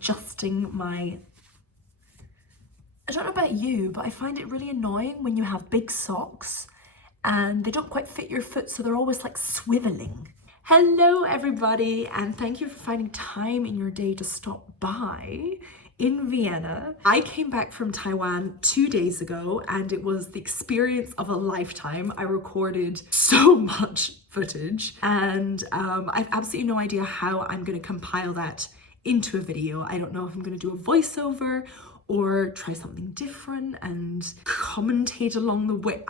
adjusting my... I don't know about you, but I find it really annoying when you have big socks and they don't quite fit your foot, so they're always like swiveling. Hello everybody, and thank you for finding time in your day to stop by in Vienna. I came back from Taiwan 2 days ago and it was the experience of a lifetime. I recorded so much footage and I've absolutely no idea how I'm going to compile that into a video. I don't know if I'm going to do a voiceover or try something different and commentate along the way.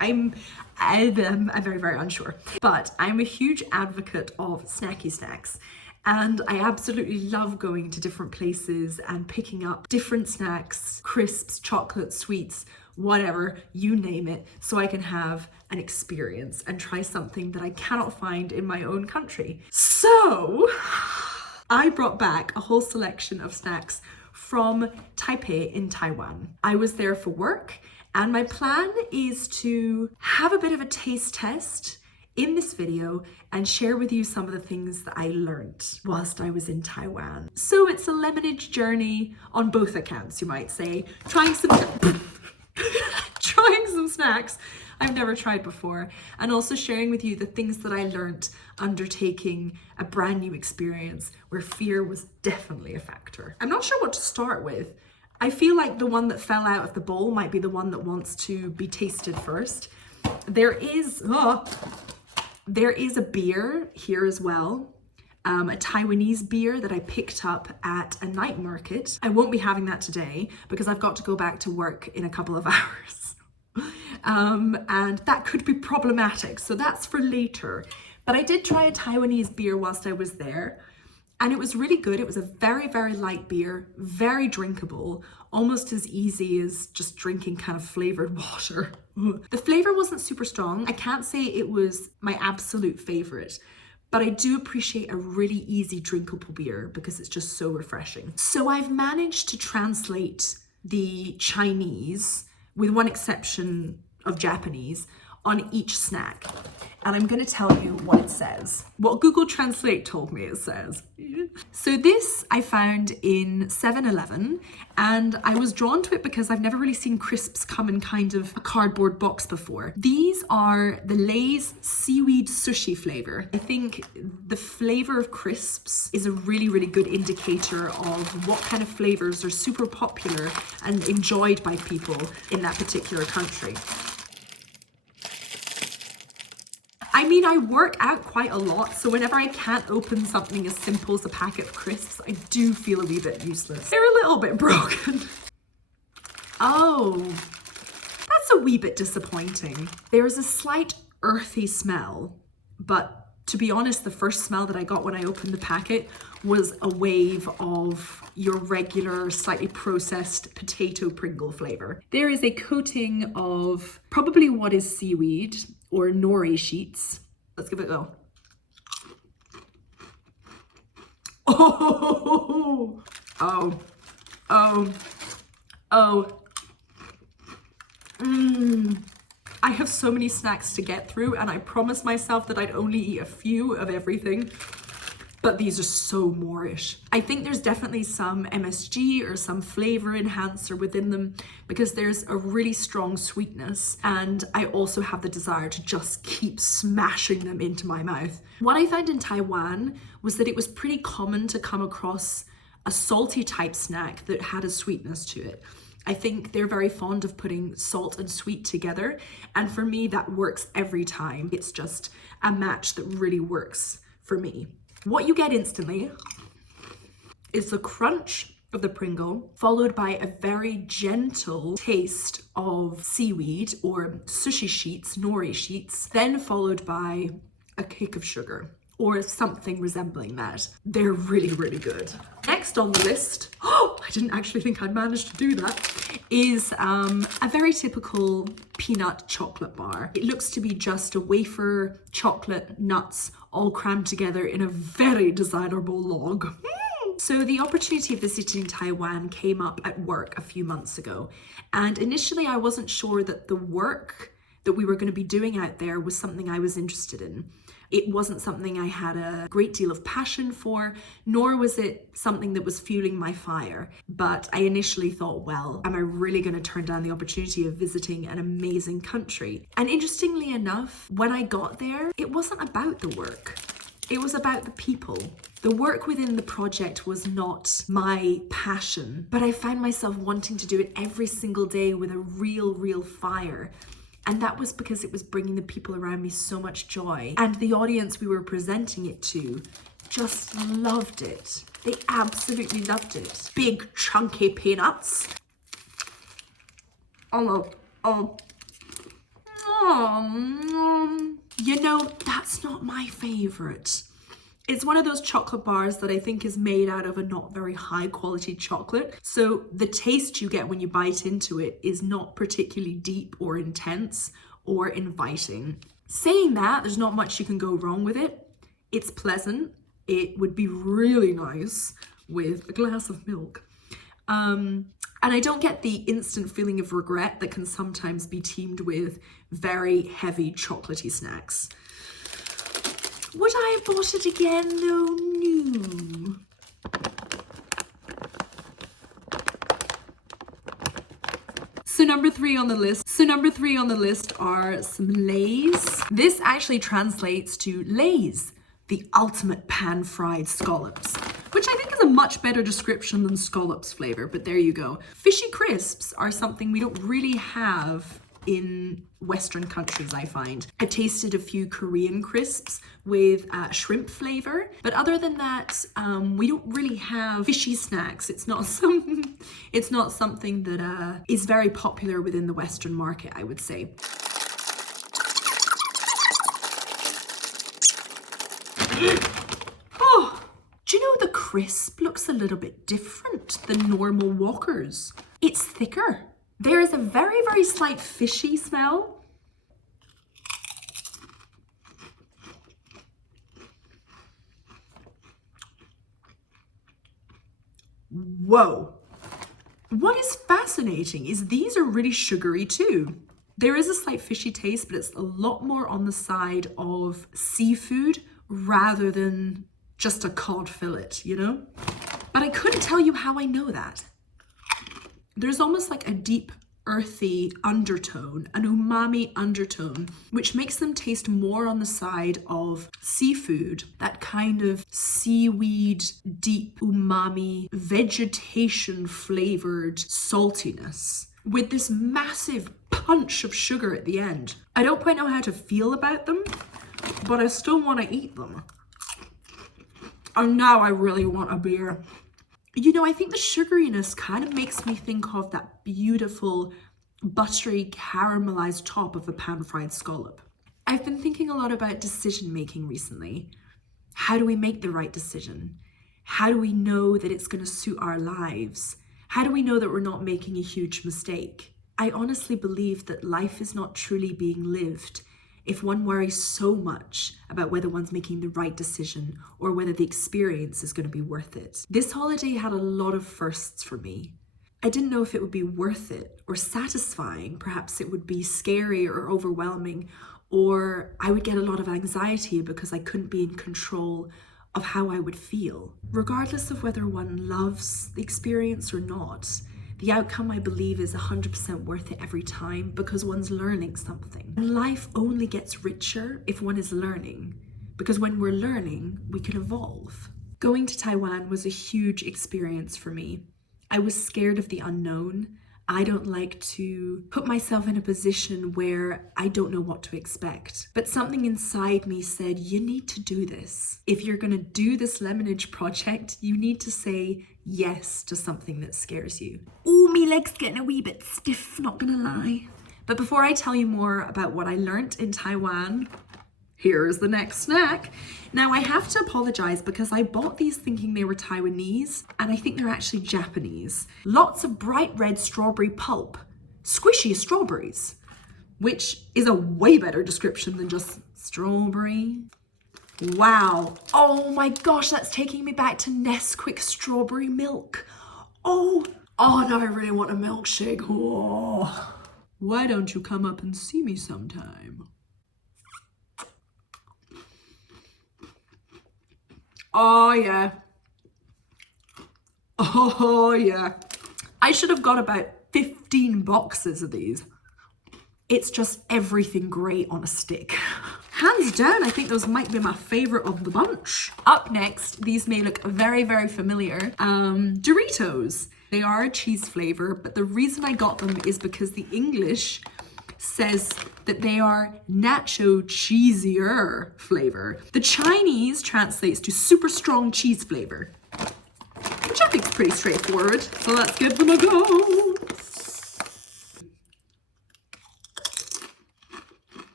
I'm very, very unsure. But I'm a huge advocate of snacky snacks. And I absolutely love going to different places and picking up different snacks, crisps, chocolate, sweets, whatever, you name it, so I can have an experience and try something that I cannot find in my own country. So I brought back a whole selection of snacks from Taipei in Taiwan. I was there for work, and my plan is to have a bit of a taste test in this video and share with you some of the things that I learned whilst I was in Taiwan. So it's a lemonade journey on both accounts, you might say. Trying some snacks I've never tried before, and also sharing with you the things that I learned undertaking a brand new experience where fear was definitely a factor. I'm not sure what to start with. I feel like the one that fell out of the bowl might be the one that wants to be tasted first. There is a beer here as well, a Taiwanese beer that I picked up at a night market. I won't be having that today because I've got to go back to work in a couple of hours. And that could be problematic, so that's for later. But I did try a Taiwanese beer whilst I was there, and it was really good. It was a very, very light beer, very drinkable, almost as easy as just drinking kind of flavored water. The flavor wasn't super strong. I can't say it was my absolute favorite, but I do appreciate a really easy drinkable beer because it's just so refreshing. So I've managed to translate the Chinese, with one exception of Japanese, on each snack. And I'm gonna tell you what it says. What Google Translate told me it says. So this I found in 7-Eleven, and I was drawn to it because I've never really seen crisps come in kind of a cardboard box before. These are the Lay's seaweed sushi flavor. I think the flavor of crisps is a really, really good indicator of what kind of flavors are super popular and enjoyed by people in that particular country. I mean, I work out quite a lot, so whenever I can't open something as simple as a packet of crisps, I do feel a wee bit useless. They're a little bit broken. Oh, that's a wee bit disappointing. There is a slight earthy smell, but to be honest, the first smell that I got when I opened the packet was a wave of your regular, slightly processed potato Pringle flavor. There is a coating of probably what is seaweed, or nori sheets. Let's give it a go. I have so many snacks to get through, and I promised myself that I'd only eat a few of everything, but these are so Moorish. I think there's definitely some MSG or some flavor enhancer within them because there's a really strong sweetness, and I also have the desire to just keep smashing them into my mouth. What I found in Taiwan was that it was pretty common to come across a salty type snack that had a sweetness to it. I think they're very fond of putting salt and sweet together, and for me that works every time. It's just a match that really works for me. What you get instantly is the crunch of the Pringle, followed by a very gentle taste of seaweed or sushi sheets, nori sheets, then followed by a kick of sugar or something resembling that. They're really, really good. Next on the list, I didn't actually think I'd managed to do that, is a very typical peanut chocolate bar. It looks to be just a wafer, chocolate, nuts, all crammed together in a very desirable log. So the opportunity of visiting Taiwan came up at work a few months ago. And initially I wasn't sure that the work that we were going to be doing out there was something I was interested in. It wasn't something I had a great deal of passion for, nor was it something that was fueling my fire. But I initially thought, well, am I really going to turn down the opportunity of visiting an amazing country? And interestingly enough, when I got there, it wasn't about the work. It was about the people. The work within the project was not my passion, but I found myself wanting to do it every single day with a real fire. And that was because it was bringing the people around me so much joy. And the audience we were presenting it to just loved it. They absolutely loved it. Big chunky peanuts. You know, that's not my favorite. It's one of those chocolate bars that I think is made out of a not very high quality chocolate. So the taste you get when you bite into it is not particularly deep or intense or inviting. Saying that, there's not much you can go wrong with it. It's pleasant. It would be really nice with a glass of milk. And I don't get the instant feeling of regret that can sometimes be teamed with very heavy chocolatey snacks. Would I have bought it again? No. So number three on the list are some Lays. This actually translates to Lays, the ultimate pan-fried scallops, which I think is a much better description than scallops flavor, but there you go. Fishy crisps are something we don't really have in Western countries, I find. I've tasted a few Korean crisps with shrimp flavor, but other than that, we don't really have fishy snacks. It's not something that is very popular within the Western market, I would say. Oh, do you know the crisp looks a little bit different than normal Walkers? It's thicker. There is a very slight fishy smell. Whoa. What is fascinating is these are really sugary too. There is a slight fishy taste, but it's a lot more on the side of seafood rather than just a cod fillet, you know? But I couldn't tell you how I know that. There's almost like a deep earthy undertone, an umami undertone, which makes them taste more on the side of seafood, that kind of seaweed, deep umami, vegetation flavored saltiness, with this massive punch of sugar at the end. I don't quite know how to feel about them, but I still want to eat them. And now I really want a beer. You know, I think the sugariness kind of makes me think of that beautiful buttery caramelized top of a pan-fried scallop. I've been thinking a lot about decision making recently. How do we make the right decision? How do we know that it's going to suit our lives? How do we know that we're not making a huge mistake? I honestly believe that life is not truly being lived if one worries so much about whether one's making the right decision or whether the experience is going to be worth it. This holiday had a lot of firsts for me. I didn't know if it would be worth it or satisfying. Perhaps it would be scary or overwhelming, or I would get a lot of anxiety because I couldn't be in control of how I would feel. Regardless of whether one loves the experience or not, the outcome, I believe, is 100% worth it every time because one's learning something. And life only gets richer if one is learning, because when we're learning, we can evolve. Going to Taiwan was a huge experience for me. I was scared of the unknown. I don't like to put myself in a position where I don't know what to expect. But something inside me said, you need to do this. If you're gonna do this Lemonade project, you need to say yes to something that scares you. Oh, me leg's getting a wee bit stiff, not gonna lie. But before I tell you more about what I learned in Taiwan, here is the next snack. Now I have to apologize because I bought these thinking they were Taiwanese and I think they're actually Japanese. Lots of bright red strawberry pulp, squishy strawberries, which is a way better description than just strawberry. Wow. Oh my gosh, that's taking me back to Nesquik strawberry milk. Oh, now I really want a milkshake. Oh. Why don't you come up and see me sometime? Oh yeah. Oh yeah. I should have got about 15 boxes of these. It's just everything great on a stick. Hands down, I think those might be my favorite of the bunch. Up next, these may look very, very familiar. Doritos. They are a cheese flavor, but the reason I got them is because the English says that they are nacho cheesier flavor. The Chinese translates to super strong cheese flavor, which I think is pretty straightforward. So let's give them a go.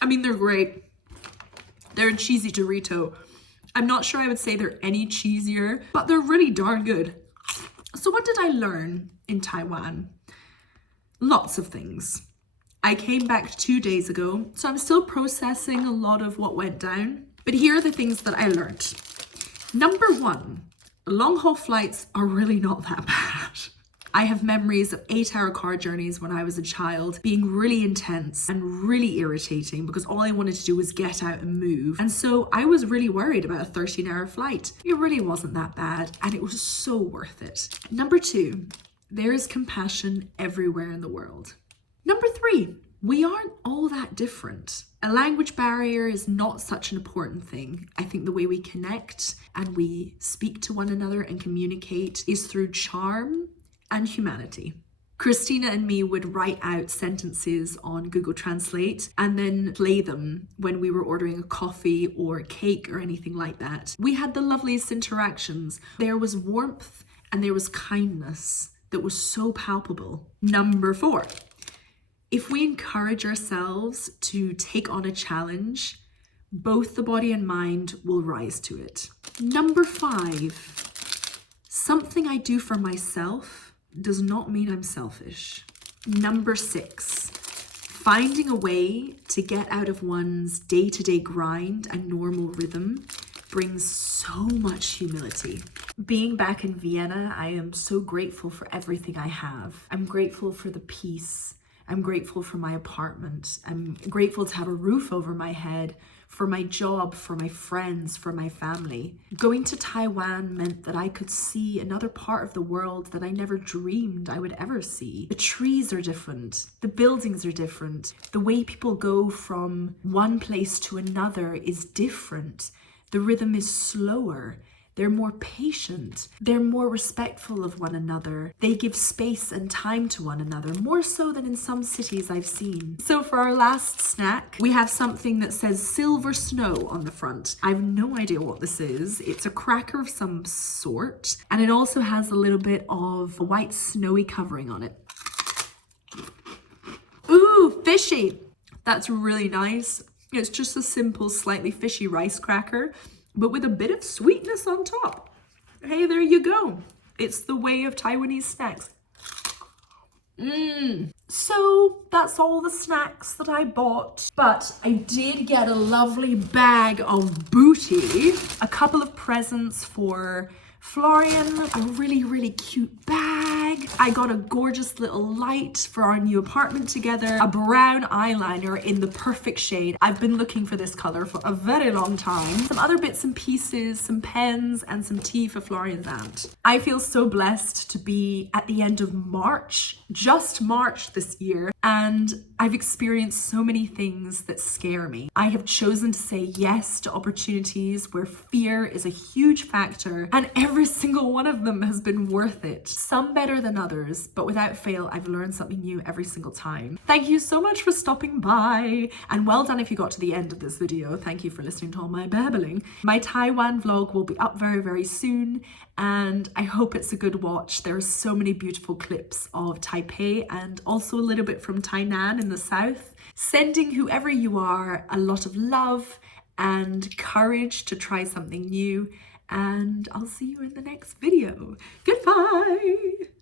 I mean, they're great. They're a cheesy Dorito. I'm not sure I would say they're any cheesier, but they're really darn good. So what did I learn in Taiwan? Lots of things. I came back 2 days ago, so I'm still processing a lot of what went down. But here are the things that I learned. Number one, long-haul flights are really not that bad. I have memories of 8-hour car journeys when I was a child being really intense and really irritating because all I wanted to do was get out and move. And so I was really worried about a 13-hour flight. It really wasn't that bad and it was so worth it. Number two, there is compassion everywhere in the world. Number three, we aren't all that different. A language barrier is not such an important thing. I think the way we connect and we speak to one another and communicate is through charm and humanity. Christina and me would write out sentences on Google Translate and then play them when we were ordering a coffee or cake or anything like that. We had the loveliest interactions. There was warmth and there was kindness that was so palpable. Number four, if we encourage ourselves to take on a challenge, both the body and mind will rise to it. Number five, something I do for myself does not mean I'm selfish. Number six, finding a way to get out of one's day-to-day grind and normal rhythm brings so much humility. Being back in Vienna, I am so grateful for everything I have. I'm grateful for the peace. I'm grateful for my apartment. I'm grateful to have a roof over my head, for my job, for my friends, for my family. Going to Taiwan meant that I could see another part of the world that I never dreamed I would ever see. The trees are different. The buildings are different. The way people go from one place to another is different. The rhythm is slower. They're more patient. They're more respectful of one another. They give space and time to one another, more so than in some cities I've seen. So for our last snack, we have something that says silver snow on the front. I have no idea what this is. It's a cracker of some sort, and it also has a little bit of a white snowy covering on it. Ooh, fishy. That's really nice. It's just a simple, slightly fishy rice cracker, but with a bit of sweetness on top. Hey, there you go. It's the way of Taiwanese snacks. So that's all the snacks that I bought, but I did get a lovely bag of booty, a couple of presents for Florian, a really, really cute bag. I got a gorgeous little light for our new apartment together, a brown eyeliner in the perfect shade. I've been looking for this color for a very long time. Some other bits and pieces, some pens, and some tea for Florian's aunt. I feel so blessed to be at the end of March, just March this year, and I've experienced so many things that scare me. I have chosen to say yes to opportunities where fear is a huge factor, and every single one of them has been worth it. Some better than others, but without fail, I've learned something new every single time. Thank you so much for stopping by, and well done if you got to the end of this video. Thank you for listening to all my babbling. My Taiwan vlog will be up very, very soon, and I hope it's a good watch. There are so many beautiful clips of Taipei and also a little bit from Tainan in the south. Sending whoever you are a lot of love and courage to try something new, and I'll see you in the next video. Goodbye!